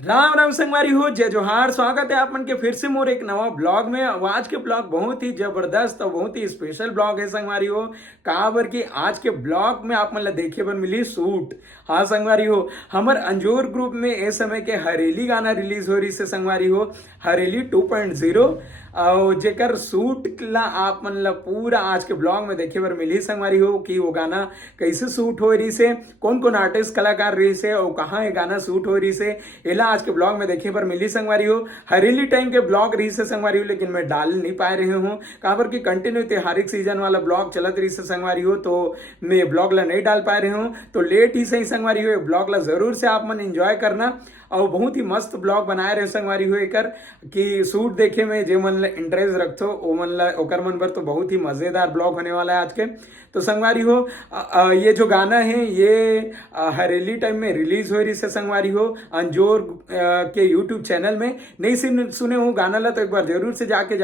राम राम संगवारी हो, जय जोहार। स्वागत है आप मन के फिर से मोर एक नवा ब्लॉग में। आज के ब्लॉग बहुत ही जबरदस्त और बहुत ही स्पेशल ब्लॉग है संगवारी हो। काबर की आज के ब्लॉग में आप मन ला देखे बर मिली सूट। हाँ संगवारी हो, हमर अंजोर ग्रुप में इस समय के हरेली गाना रिलीज हो रही से संगवारी हो, हरेली 2.0 और जेकर सूट ला आप मन ला पूरा आज के ब्लॉग में देखे बर मिली संगवारी हो कि वो गाना कैसे शूट हो रही से, कौन कौन आर्टिस्ट कलाकार रही से और कहाँ ये गाना शूट हो रही से, एला आज के ब्लॉग में देखे पर मिली संगवारी हो। हरेली टाइम के ब्लॉग रही से संगवारी हो, लेकिन मैं डाल नहीं पा रहे हूँ काबर की कंटिन्यू त्योहारिक सीजन वाला ब्लॉग चलत रही से संगवारी हो, तो मैं ये ब्लॉग ला नहीं डाल पा रहे हूँ। तो लेट ही सही संगवारी हो, ये ब्लॉग ला जरूर से आप मन एंजॉय करना और बहुत ही मस्त ब्लॉग बनाए रहे संगवारी हो एकर कि सूट देखे में जे मन ला इंटरेस्ट रखथो ओ मन ला ओकर मन पर तो बहुत ही मजेदार ब्लॉग होने वाला है आज के। तो संगवारी हो ये जो गाना है ये हरेली टाइम में रिलीज हो रही से संगवारी हो अंजोर के यूट्यूब चैनल में। नहीं सुने हो गाना ला तो एक बार जरूर से जाके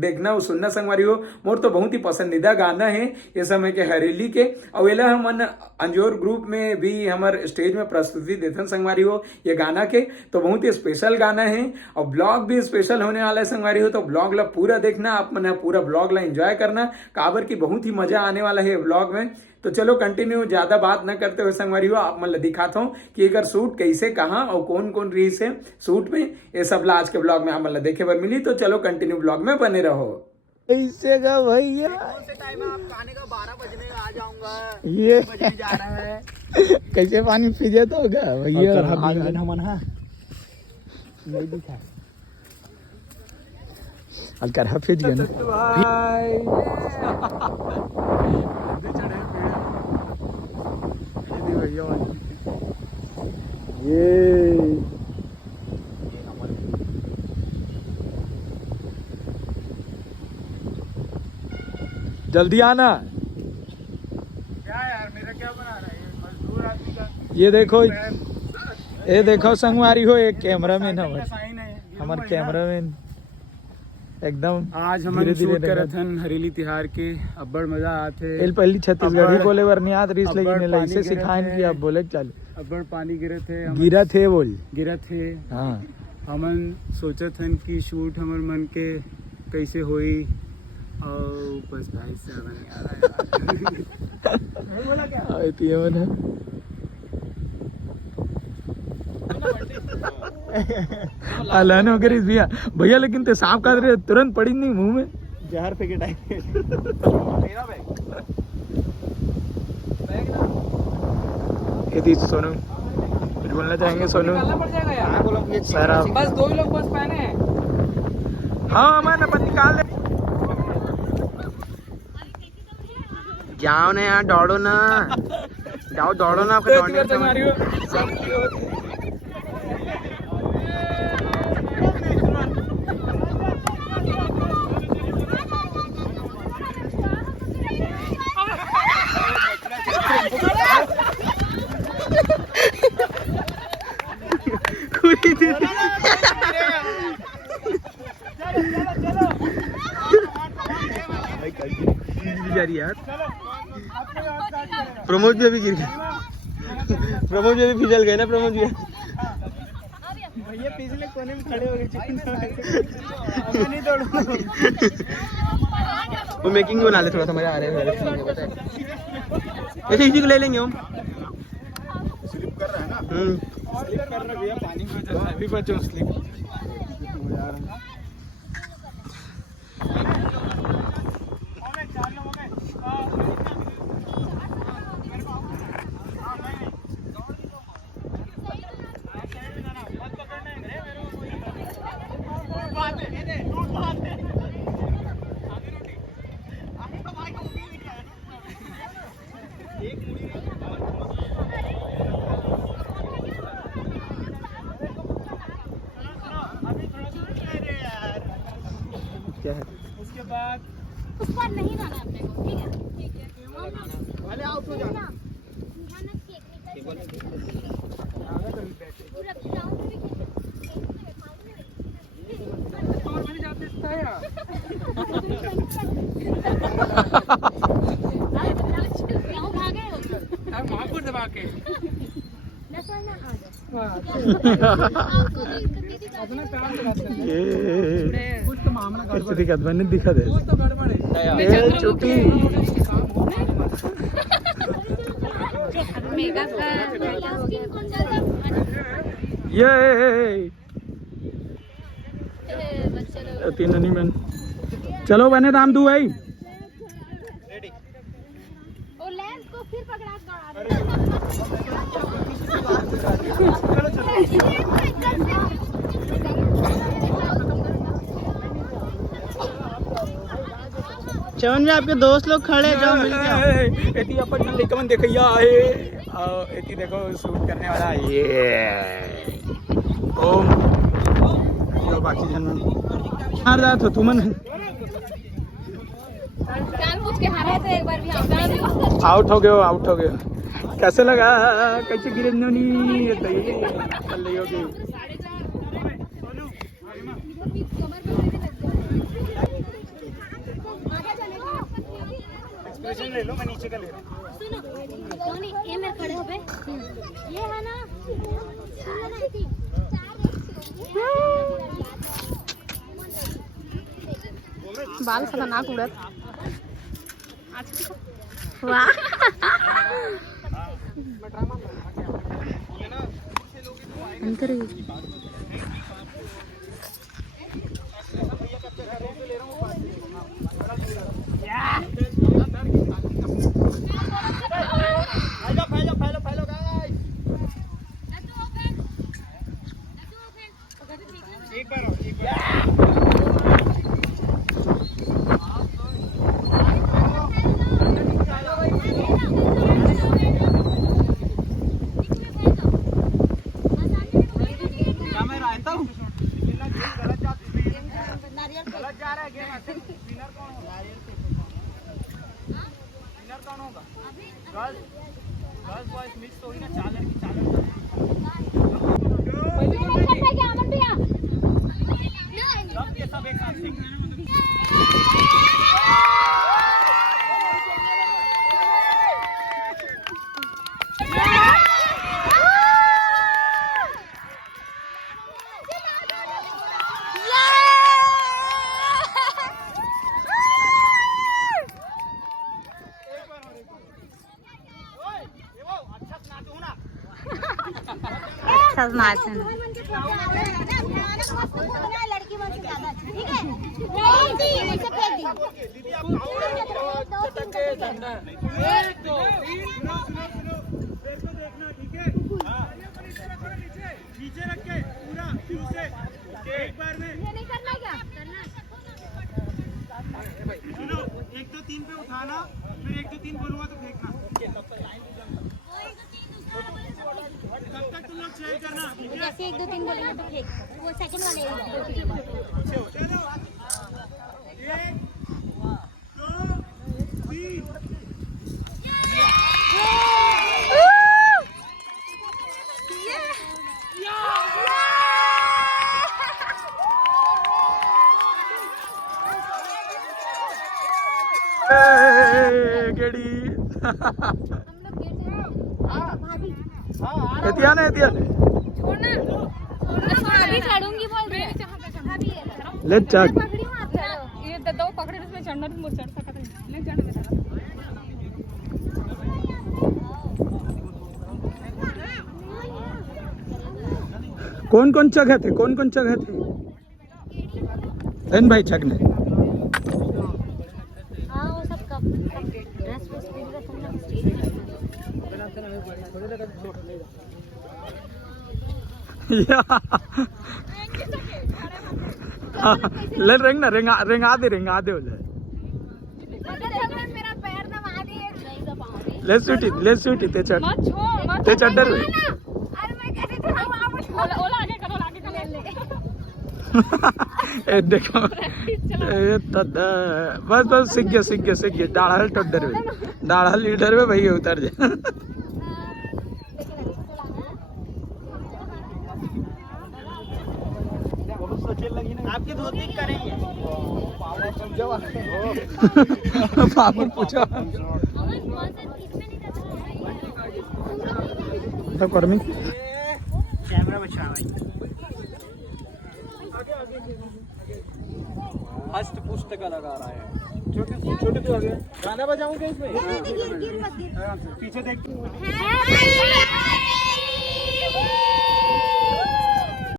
देखना और सुनना संगवारी हो। मोर तो बहुत ही पसंदीदा गाना है ये समय के हरेली के, और एला हम अंजोर ग्रुप में भी हमारे स्टेज में प्रस्तुति देते संगवारी हो ये गाना के। तो बहुत ही स्पेशल गाना है और ब्लॉग भी स्पेशल होने वाला है संगवारी हो। तो ब्लॉग ला पूरा देखना, आप मन पूरा ब्लॉग ला एंजॉय करना काबर की बहुत ही मजा आने वाला है ब्लॉग में। तो चलो कंटिन्यू, ज्यादा बात न करते हुए संगवारी हो आप मन दिखाता हूँ कि अगर सूट कैसे कहाँ और कौन कौन रही से सूट में, ये सब ला आज के ब्लॉग में आप मन देखे बर मिली। तो चलो कंटिन्यू ब्लॉग में बने रहो। कैसे गा भैया, कौन से टाइम है? आप गाने का 12 बजने आ जाऊंगा, ये बजने जा रहा है। कैसे पानी पीजे तो गा भैया नहीं दिखा अलकर हाफिज गया ना भाई ये जल्दी आना। क्या यार, मेरा क्या बना रहा है ये मजदूर आदमी का? ये देखो संगवारी हो, एक कैमरामैन का साइन है हमार कैमरामैन एकदम आज हम शूट करत हन हरेली तिहार के। अब्बड़ मजा आथे। एल पहली छत्तीसगढ़ी बोले बर नहीं आत रहीस, अब्बड़ लेकिन एला ऐसे पानी गिरत सिखाइन है। कि अब बोले चल अब्बड़ पानी गिरत है, गिरत है बोल। गिरत है। हाँ हमन सोचत हन कि शूट हमर मन के कैसे होई और बस भाई साहब नहीं आ रहा यार। बोला क्या? आती है मन अलान हो करी भैया भैया, लेकिन ते सांप काट रहे तुरंत पड़ी नहीं मुंह में। जहर पैकेट आई यदि सोनू कुछ बोलना चाहेंगे? सोनू पड़ जाएगा यार। सर आप बस 2 ही लोग बस पहने हैं। हाँ मैं अपन निकाल दे। जाओ ना यार, दौड़ो ना, जाओ दौड़ो ना, आपके दौड़ने से यार प्रमोद भी अभी गिर गया, प्रमोद भी अभी फिसल गए ना, प्रमोद भी भैया पिछले कोने में खड़े हो गए। नहीं दौड़ो। वो मेकिंग बना ले, थोड़ा सा मजा आ रहा है। ऐसे इसी को ले लेंगे हम। स्लिप कर रहा है ना? स्लिप कर रहा है भैया, पानी में चल रहा है। अभी बच्चों स्लिप क्या है? उसके बाद उस पर नहीं जाना अपने को, ठीक है? ठीक है। पहले आउट हो जाना। पूरा ग्राउंड में दबा के आ जाओ। ऐसे दिखत बने दिखत है छुट्टी मेगा का कौन जाता ये बच्चे लोग तीन नहीं मैन चलो बने राम दू भाई और लेंस को फिर पकड़ा चवन में आपके दोस्त लोग खड़े हैं, जाओ मिल जाओ। एती अपन लेकमन देखैया आहे एती देखो शूट करने वाला ये ओम यो बाकी जन हार जात हो तुमन जान पूछ के हारे थे एक बार भी आउट हो गए कैसे लगा कैसे गिरे नहीं ये चल रही होगी ले लो मैं नीचे का ले रहा हूँ सुनो धोनी ये मेरे खड़े पे ये है ना बाल खतरनाक उड़त वाह अंतर अच्छा नाचन लड़की बन के ज्यादा ठीक है नीचे रख के पूरा शुरू से एक बार में ये नहीं करना क्या करना सुनो 1 2 3 पे उठाना फिर 1 2 3 बोलूंगा तो फेंकना तब तक तुम लोग शेयर करना जैसे 1 2 3 बोलेंगे तो फेंक वो सेकंड वाले चलो 1 2 3 गेड़ी भाभी एतिया ने छोड़ना अभी चढ़ूंगी बोल रही है भाभी ले चल पकड़ी मत ये दो पकड़े उसमें चढ़ना भी मुझे चढ़ सकता है ले जाने दे कौन कौन जगह थे एन भाई छकने हां वो सब कब ड्रेस पे स्पीड का तुम लोग स्टेज ले रेंगा दे बोले मेरा पैर दबा दिए ले स्वीटी ते चढ़ मत छोड़ ते चढ़ अरे मैं कैसे चढ़ाऊं आप ओला आगे करो ले ले ए देखो ए तद बस सीख गया डाढ़ा टड्डर में डाढ़ा लीडर में भैया उतर जा आपकी धोती करेंगे पापड़ पूछो तो कर्मी कैमरा बचा भाई। हस्त पुष्ट का लगा रहा है। छोटे छोटे तो आ गया। गाना बजाऊं क्या इसमें? पीछे देख। Happy